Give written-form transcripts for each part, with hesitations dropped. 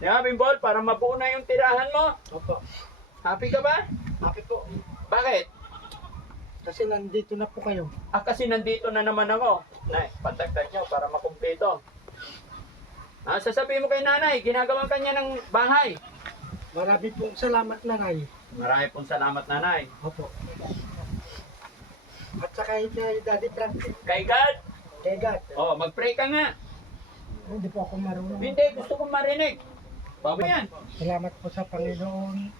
Di ba, Bimbol? Para mabuo na yung tirahan mo. Opo. Happy ka ba? Happy po. Bakit? Kasi nandito na po kayo. Kasi nandito na naman ako. Nay, patagtag nyo para makumpleto. Sasabihin mo kay nanay, ginagawan kanya ng bahay. Marami pong salamat, nanay. Marami pong salamat, nanay. Opo. At saka kay Daddy Frankie. Kay God. Kay God. Mag-pray ka nga. Hindi po ako marunong. Hindi, gusto kong marinig. Bago yan. Salamat po sa Panginoon.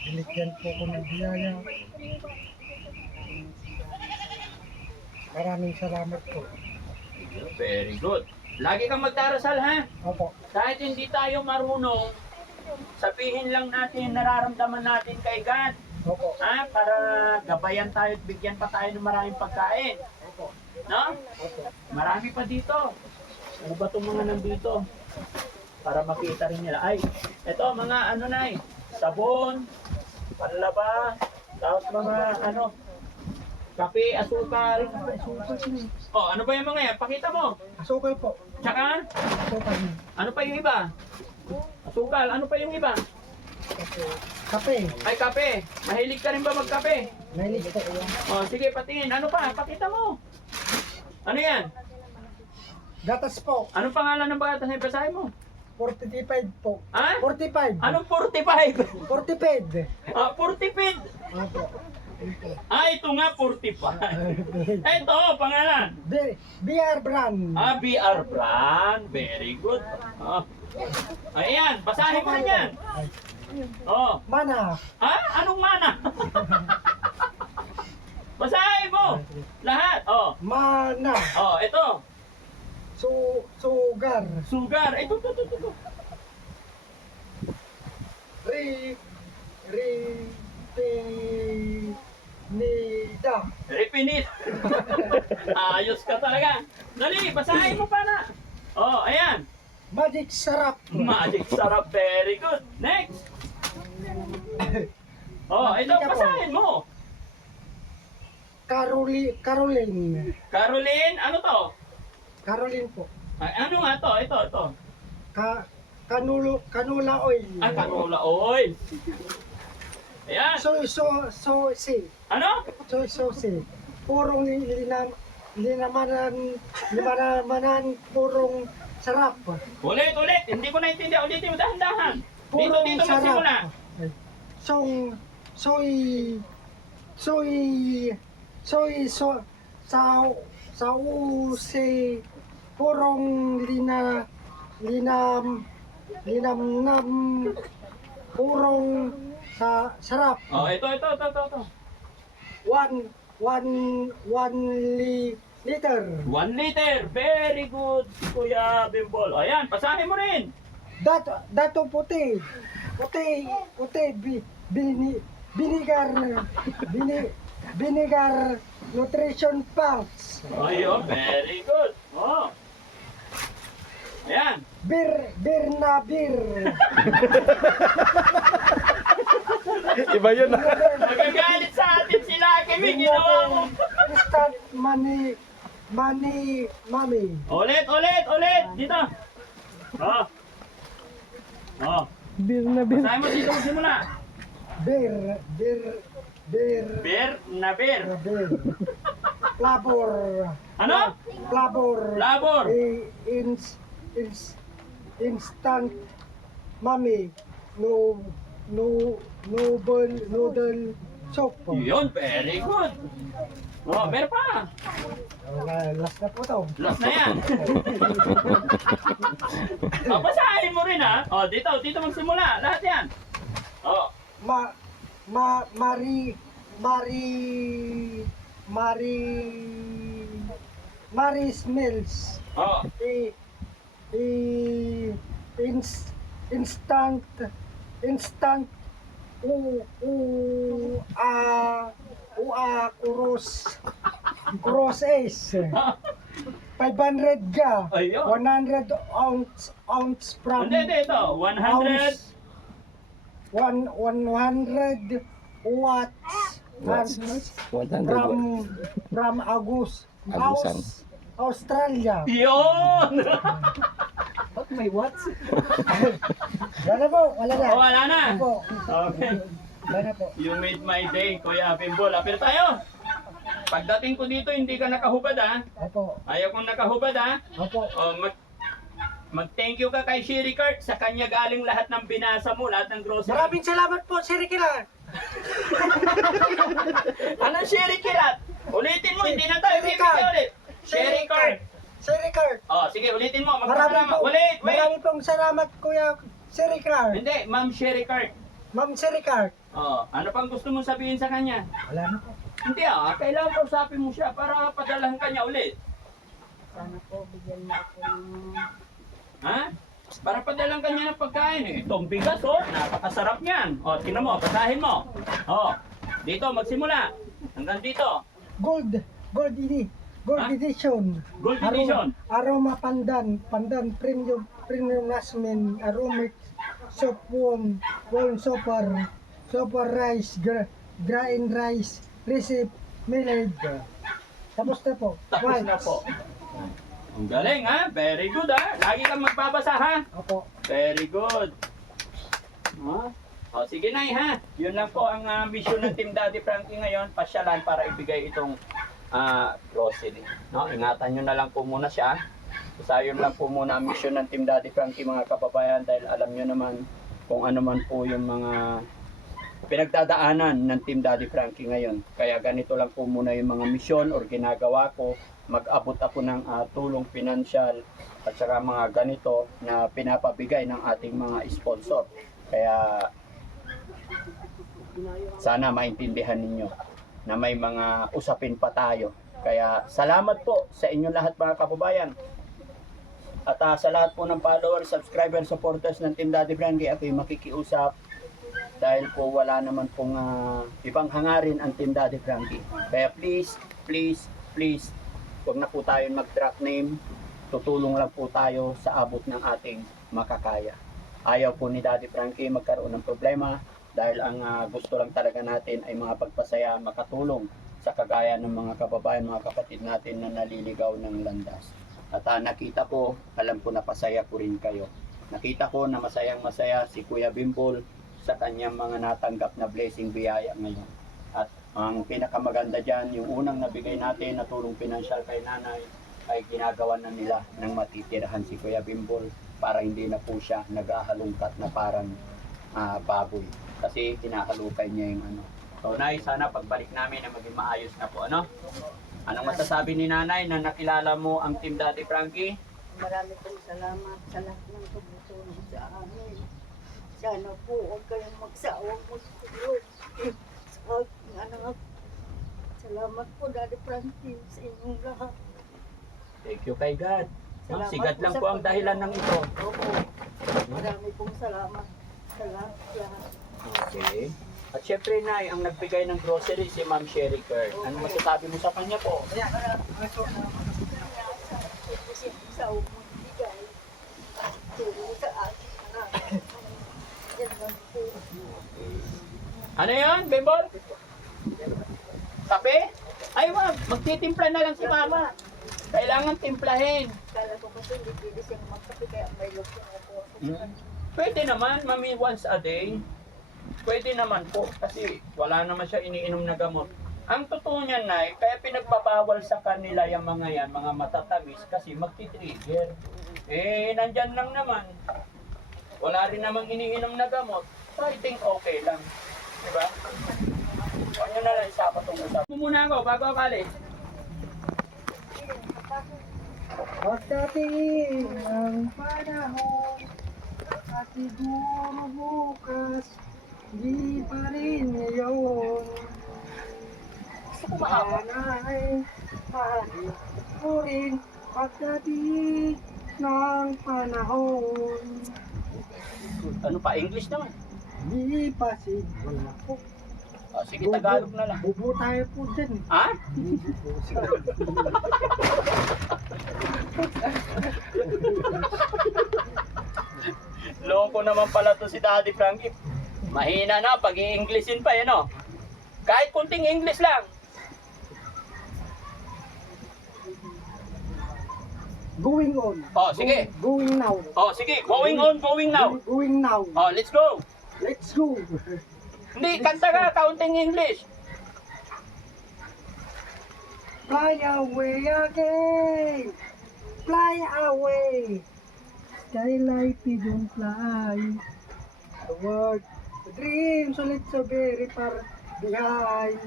Binigyan po ko ng biyaya. Maraming salamat po. Very good. Lagi kang magdarasal, ha? Opo. Kahit hindi tayo marunong, sabihin lang natin nararamdaman natin kay God. Opo. Para gabayan tayo at bigyan pa tayo ng maraming pagkain. Opo. No? Opo. Marami pa dito. Ano ba itong mga nandito? Para makita rin nila. Ay, ito mga ano na sabon, panlaba, tapos mga kape, asukal. Ano ba yung mga yan? Pakita mo. Asukal po. Tsaka, Asukal. ano pa yung iba? Asukal, ano pa yung iba? Kape. Ay, kape. Mahilig ka rin ba magkape? Mahilig po. Sige, patingin. Ano pa? Pakita mo. Ano yan? Gatas po. Anong pangalan ng batas na ibasahin mo? 45 po. 45. Anong 45? 45. 45. Opo. Ito nga 45. Ito, pangalan. BR brand. BR brand. Very good. Ayan, basahin mo rin yan. Mana. Anong mana? Basahin mo. Lahat. Mana. Ito. Sugar. Sugar. Ito. Nida. Repinit. Ayos ka talaga. Dali, basahin mo pa na. Ayan. Magic sarap. Magic sarap. Very good. Next. Ito, basahin mo. Caroline. Caroline, ano to? Caroline po. Ano nga to? Ito. Canola oil. Canola oil. Ayan. Soy. Ano? Soy. Purong linamanan, purong sarap. Ulit. Hindi ko naintindihan. Ulitin mo dahan-dahan. Purong Dito sarap. magsimula. Sauce, purong linamnam, purong sarap. Ito. 1 liter. 1 liter. Very good, Kuya Bimbol. Ayan, basahin mo rin. Dato puti, vinegar, nutrition packs. Ayun, very good. Ayan. Beer. Iba yun ah. Nagagalit sa atin sila. Kami ginawa mo. Instant money, mami. Ulit. Dito. Beer na Basahin mo dito simula. Beer. Beer na beer. Flavor. Ano? Labor. Instant mami. Noodle soup. Yun, very good. Meron pa. Last na po to. Last na yan. Basahin mo rin ha. Dito magsimula. Lahat yan. Mari smells. Instant Cross Ace. 500 ga. Ayun. 100 ounce from Hindi, ito. 100. 100 watts from Agusan. Australia. Yun! may watts. Wala po, wala na. Oh, wala na. Opo, Okay. wala na po. You made my day, Kuya Bimbol. Apir tayo. Pagdating ko dito, hindi ka nakahubad ha. Opo, Ayaw kong nakahubad ha. opo. Oh, mag-thank you ka kay Sherry Kurt. Sa kanya galing lahat ng binasa mo, lahat ng grocery. Maraming salamat po, Sir Kila. Anong Sherry Kirat? Ulitin mo, hindi na tayo Sherry bibigyan Kurt. ulit. Sherry Kurt. Sir Kurt. Oh, sige, ulitin mo. Maraming Magpasalamat. po, Wait. maraming pong salamat, Kuya Sir Kurt. Hindi, Ma'am Sherry Kurt. Ma'am Sir Kurt. Oh, ano pang gusto mong sabihin sa kanya? Wala na po. Hindi kailangan kausapin mo siya para padalahan ka niya ulit. Sana po, bigyan mo ako ng... Ha? Para padalahan ka niya ng pagkain eh. Itong bigas napakasarap niyan. Oh, tingnan mo, basahin mo. Oh, dito magsimula. Hanggang dito. Gold Ha? edition. Gold edition. Aroma pandan premium jasmine, aromatic soap warm super rice, grind rice, recipe milled. Tapos na po. Tapos White. na po. Ang galing ha? Very good ha? Lagi kang magbabasa ha? Opo. Very good. Ha? O sige na ha. Yun lang po ang mission ng Team Daddy Frankie ngayon. Pasyalan para ibigay itong grocery. No? Ingatan nyo na lang po muna siya. Basta yun lang po muna ang mission ng Team Daddy Frankie mga kababayan dahil alam nyo naman kung ano man po yung mga pinagdadaanan ng Team Daddy Frankie ngayon. Kaya ganito lang po muna yung mga mission or ginagawa ko. Mag-abot ako ng tulong pinansyal at saka mga ganito na pinapabigay ng ating mga sponsor. Kaya sana maintindihan ninyo na may mga usapin pa tayo. Kaya salamat po sa inyo lahat mga kababayan. At sa lahat po ng followers, subscribers, supporters ng Team Daddy Frankie, ako'y makikiusap dahil po wala naman pong ibang hangarin ang Team Daddy Frankie. Kaya please, huwag na po tayo mag-drop name. Tutulong lang po tayo sa abot ng ating makakaya. Ayaw po ni Daddy Frankie magkaroon ng problema dahil ang gusto lang talaga natin ay mga pagpasaya, makatulong sa kagaya ng mga kababayan, mga kapatid natin na naliligaw ng landas. At nakita ko, alam ko na pasaya ko rin kayo. Nakita ko na masayang-masaya si Kuya Bimbol sa kanyang mga natanggap na blessing biyaya ngayon. At ang pinakamaganda dyan, yung unang nabigay natin na tulong pinansyal kay nanay, ay ginagawa na nila ng matitirahan si Kuya Bimbol para hindi na po siya nag-ahalungkat na parang baboy. Kasi kinakalukay niya yung ano. So Nay, sana pagbalik namin na maging maayos na po. Anong masasabi ni Nanay na nakilala mo ang Team Daddy Frankie? Marami pong salamat sa lahat ng tumutulong sa amin. Sana po huwag kayong magsawang magtulong sa aking anak. Salamat po, Daddy Frankie, sa inyong lahat. Thank you kay God. Salamat Sigat po lang sa po ang dahilan ng ito. Opo. Marami pong salamat sa lahat. Okay. At syempre Nay, ang nagbigay ng grocery si Ma'am Sherry Kurt. Ano masasabi mo sa kanya po? Sa magbigay tulong sa aking anak. Yan lang po. Ano yun, Bimbol? Kape? Ay ma'am, magtitimpla na lang si Mama. Kailangan timplahin. Kala ko kasi hindi pwede siyang magkape kaya may lotion ako. Pwede naman, Mami, once a day. Pwede naman po kasi wala naman siya iniinom na gamot. Ang totoo niyan, Nay, kaya pinagbabawal sa kanila yung mga yan, mga matatamis kasi magti-trigger. Nandyan lang naman. Wala rin namang iniinom na gamot. So I think okay lang. Diba? Huwag nyo na lang isa pa itong usap. Muna ako bago ako alis. Pagdating ang panahon at siguro bukas, di pa rin ngayon. Sana'y mahal ko rin pagdating ng panahon. Ano pa? English naman. Di pa wala po. Sige, Tagalog na lang. Bubo tayo po dyan. Ha? Loko naman pala to si Daddy Frankie. Mahina na pag i-Englishin pa no? Kahit kunting English lang. Go Going on. Oh, sige. Going now. Oh, sige. Going on, going now. Going now. Oh, let's go. Let's go. Hindi, kanta ka, kaunting English. Fly away again. Fly away. Skylight, we don't fly. The world, the dreams, so let's so very far behind.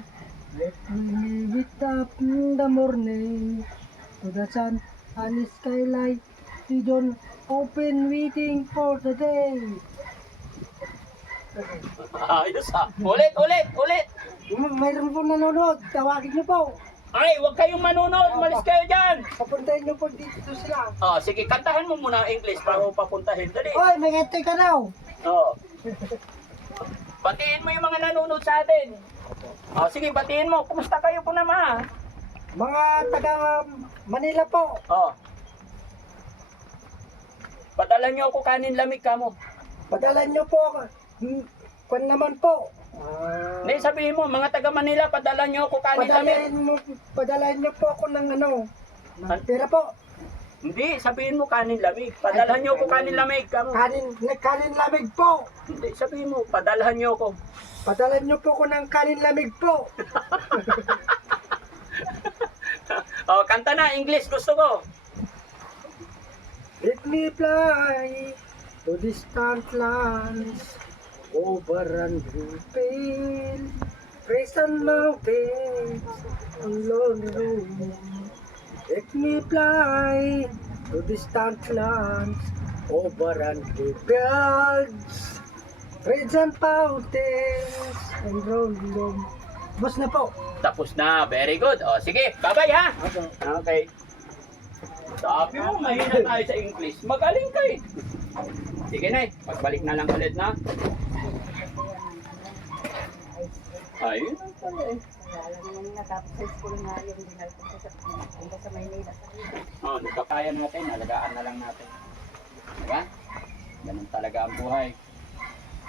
Let me live it up in the morning. To the sun and the skylight, we don't open waiting for the day. Ayos ha. Ulit, ulit, ulit. Mayroon po nanonood, tawagin niyo po. Ay, huwag kayong manunod. Malis kayo dyan. Papuntahin niyo po dito sila. Oh, sige, kantahan mo muna ang English para papuntahin. Dali. Oy, may ngete ka daw. Oh. Batiin mo yung mga nanonood sa atin. Oh, sige, batiin mo. Kumusta kayo po naman? Mga taga Manila po. Oh. Padala niyo ako kanin lamig ka mo. Padala niyo po ako. Kwan naman po. Hindi, sabihin mo, mga taga Manila, padala niyo ako kanin lamig. Padala niyo po ako ng ano. Ng pera po. Hindi, sabihin mo kanin lamig. Padala niyo ako kanin lamig ka mo. Kanin lamig po. Hindi, sabihin mo, padalhan niyo ako. Padala niyo po ako ng kanin lamig po. Oh, kanta na, English gusto ko. Let me fly to distant lands, over and pale, race and mountains, and lonely road. Let me fly to distant lands, over and fields, ridges and mountains, and lonely road. Bus na po. Tapos na, very good. Oh, sige, bye-bye ha. Okay. Sabi mo, mahina tayo sa English. Magaling ka eh. Sige na pagbalik na lang ulit na. Ayun ang pala eh. Kaya lang naman natapos sa school nga yung dinal ko sa Maynila. Oh, nagkakaya natin, alagaan na lang natin. Diba? Ganun talaga ang buhay.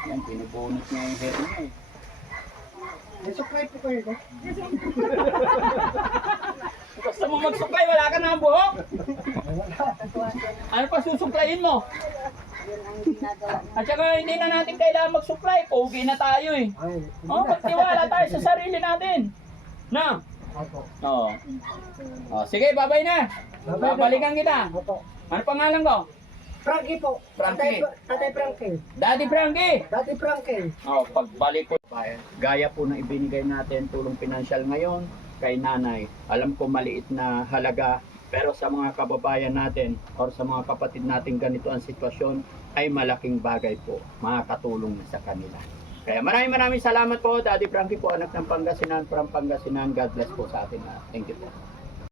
Yan, pinubunot niya yung hair niya eh. May supply po kayo, no? Gusto mo magsuklay, wala ka na ang buhok? Ano pa susuklayin mo? Yun ang ginagawa niya. At saka hindi na natin kailangan magsuklay, pogi na tayo eh. Ay, Oh, magtiwala tayo sa sarili natin. Na? Opo. Oo. Oh, sige, babay na. Babay na. Babalikan kita. Opo. Ano pangalan ko? Frankie po. Frankie. Tatay Frankie. Daddy Frankie. Daddy Frankie. Oh, pagbalik ko, gaya po ng ibinigay natin tulong pinansyal ngayon kay nanay. Alam ko maliit na halaga, pero sa mga kababayan natin or sa mga kapatid natin ganito ang sitwasyon ay malaking bagay po, makakatulong na sa kanila. Kaya maraming salamat po, Daddy Frankie po, anak ng Pangasinan, from Pangasinan. God bless po sa atin. Thank you po.